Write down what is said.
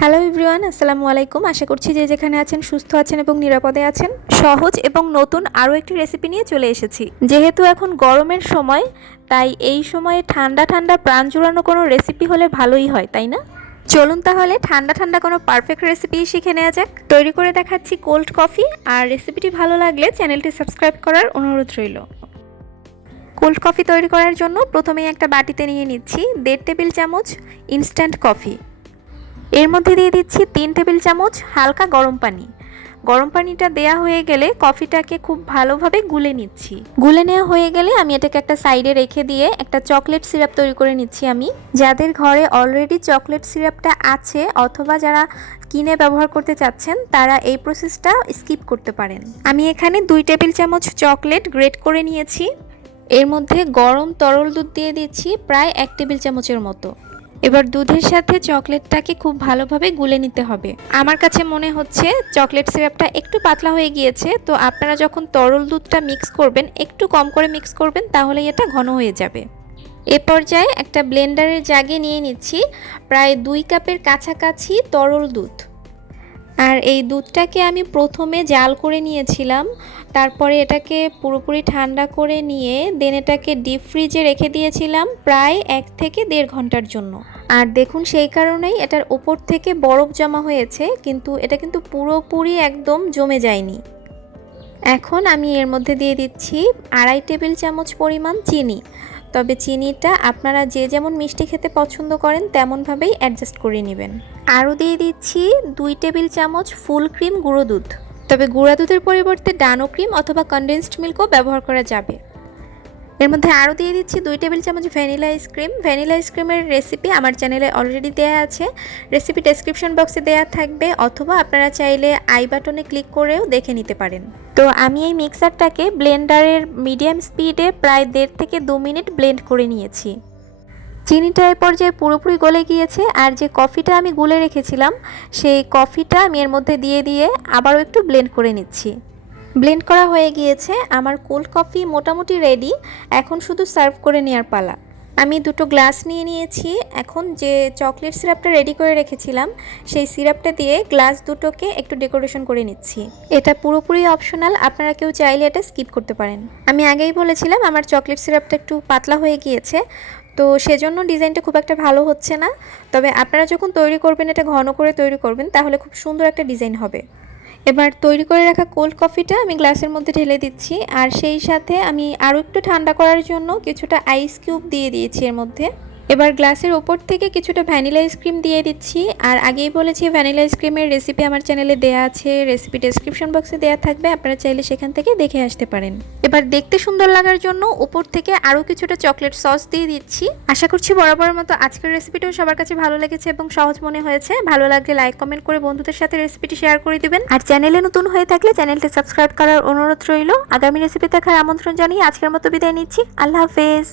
Hello everyone, আসসালামু আলাইকুম। আশা করছি যে যেখানে আছেন সুস্থ আছেন এবং নিরাপদে আছেন। সহজ এবং নতুন আরও একটি রেসিপি নিয়ে চলে এসেছি। যেহেতু এখন গরমের সময়, তাই এই সময়ে ঠান্ডা ঠান্ডা প্রাণ জুড়ানো কোনো রেসিপি হলে ভালোই হয়, তাই না? চলুন তাহলে ঠান্ডা ঠান্ডা কোনো পারফেক্ট রেসিপি শিখে নেওয়া যাক। তৈরি করে দেখাচ্ছি কোল্ড কফি। আর রেসিপিটি ভালো লাগলে চ্যানেলটি সাবস্ক্রাইব করার অনুরোধ রইল। কোল্ড কফি তৈরি করার জন্য প্রথমেই একটা বাটিতে নিয়ে নিচ্ছি 1.5 টেবিল চামচ ইনস্ট্যান্ট কফি। এর মধ্যে দিয়ে দিচ্ছি 3 টেবিল চামচ হালকা গরম পানি। গরম পানিটা দেয়া হয়ে গেলে কফিটাকে খুব ভালোভাবে গুলে নিচ্ছি। গুলে নেওয়া হয়ে গেলে আমি এটাকে একটা সাইডে রেখে দিয়ে একটা চকলেট সিরাপ তৈরি করে নিচ্ছি। আমি যাদের ঘরে অলরেডি চকলেট সিরাপটা আছে অথবা যারা কিনে ব্যবহার করতে চাচ্ছেন তারা এই প্রসেসটা স্কিপ করতে পারেন। আমি এখানে 2 টেবিল চামচ চকলেট গ্রেট করে নিয়েছি। এর মধ্যে গরম তরল দুধ দিয়ে দিচ্ছি প্রায় 1 টেবিল চামচের মতো। এবার দুধের সাথে চকলেটটাকে খুব ভালোভাবে গুলে নিতে হবে। আমার কাছে মনে হচ্ছে চকলেট সিরাপটা একটু পাতলা হয়ে গিয়েছে, তো আপনারা যখন তরল দুধটা মিক্স করবেন একটু কম করে মিক্স করবেন, তাহলে এটা ঘন হয়ে যাবে। এ পর্যায়ে একটা ব্লেন্ডারের জাগে নিয়ে নিচ্ছি প্রায় 2 কাপের কাছাকাছি তরল দুধ। আর এই দুধটাকে আমি প্রথমে জাল করে নিয়েছিলাম, তারপরে এটাকে পুরোপুরি ঠান্ডা করে নিয়ে দেন এটাকে ডিপ ফ্রিজে রেখে দিয়েছিলাম প্রায় 1 থেকে 1.5 ঘন্টার জন্য। আর দেখুন সেই কারণেই এটার উপর থেকে বরফ জমা হয়েছে, কিন্তু এটা কিন্তু পুরোপুরি একদম জমে যায়নি। এখন আমি এর মধ্যে দিয়ে দিচ্ছি 2.5 টেবিল চামচ পরিমাণ চিনি। তবে চিনিটা আপনারা যে যেমন মিষ্টি খেতে পছন্দ করেন তেমনভাবেই অ্যাডজাস্ট করে নেবেন। আরও দিয়ে দিচ্ছি 2 টেবিল চামচ ফুল ক্রিম গুঁড়ো দুধ। তবে গুঁড়া দুধের পরিবর্তে ডানো ক্রিম অথবা কনডেন্সড মিল্কও ব্যবহার করা যাবে। এর মধ্যে আরও দিয়ে দিচ্ছি 2 টেবিল চামচ ভ্যানিলা আইসক্রিম। ভ্যানিলা আইসক্রিমের রেসিপি আমার চ্যানেলে অলরেডি দেওয়া আছে, রেসিপি ডেসক্রিপশন বক্সে দেওয়া থাকবে, অথবা আপনারা চাইলে আই বাটনে ক্লিক করেও দেখে নিতে পারেন। তো আমি এই মিক্সারটাকে ব্লেন্ডারের মিডিয়াম স্পিডে প্রায় 1.5 থেকে 2 মিনিট ব্লেন্ড করে নিয়েছি। চিনিটা এ পর্যায়ে পুরোপুরি গলে গিয়েছে, আর যে কফিটা আমি গুলে রেখেছিলাম সেই কফিটা আমি এর মধ্যে দিয়ে আবারও একটু ব্লেন্ড করে নিচ্ছি। ব্লেন্ড করা হয়ে গিয়েছে, আমার কোল্ড কফি মোটামুটি রেডি। এখন শুধু সার্ভ করে নেওয়ার পালা। আমি 2টো গ্লাস নিয়ে নিয়েছি। এখন যে চকলেট সিরাপটা রেডি করে রেখেছিলাম সেই সিরাপটা দিয়ে গ্লাস দুটোকে একটু ডেকোরেশন করে নিচ্ছি। এটা পুরোপুরি অপশনাল, আপনারা কেউ চাইলে এটা স্কিপ করতে পারেন। আমি আগেই বলেছিলাম আমার চকলেট সিরাপটা একটু পাতলা হয়ে গিয়েছে, তো সেজন্য ডিজাইনটা খুব একটা ভালো হচ্ছে না। তবে আপনারা যখন তৈরি করবেন এটা ঘন করে তৈরি করবেন, তাহলে খুব সুন্দর একটা ডিজাইন হবে। এবার তৈরি করে রাখা কোল্ড কফিটা আমি গ্লাসের মধ্যে ঢেলে দিচ্ছি, আর সেই সাথে আমি আরও একটু ঠান্ডা করার জন্য কিছুটা আইস কিউব দিয়ে দিয়েছি এর মধ্যে। এবার গ্লাসের ওপর থেকে কিছুটা ভ্যানিলা আইসক্রিম দিয়ে দিচ্ছি। আর আগেই বলেছি ভ্যানিলা আইসক্রিমের রেসিপি আমার চ্যানেলে দেওয়া আছে, রেসিপি ডেসক্রিপশন বক্সে দেওয়া থাকবে, আপনারা চাইলে সেখান থেকে দেখে আসতে পারেন। এবার দেখতে সুন্দর লাগার জন্য উপর থেকে আরও কিছুটা চকলেট সস দিয়ে দিচ্ছি। আশা করছি বরাবরের মতো আজকের রেসিপিটাও সবার কাছে ভালো লেগেছে এবং সহজ মনে হয়েছে। ভালো লাগলে লাইক কমেন্ট করে বন্ধুদের সাথে রেসিপিটি শেয়ার করে দিবেন। আর চ্যানেলে নতুন হয়ে থাকলে চ্যানেলটি সাবস্ক্রাইব করার অনুরোধ রইল। আগামী রেসিপি দেখার আমন্ত্রণ জানিয়ে আজকের মতো বিদায় নিচ্ছি। আল্লাহ হাফেজ।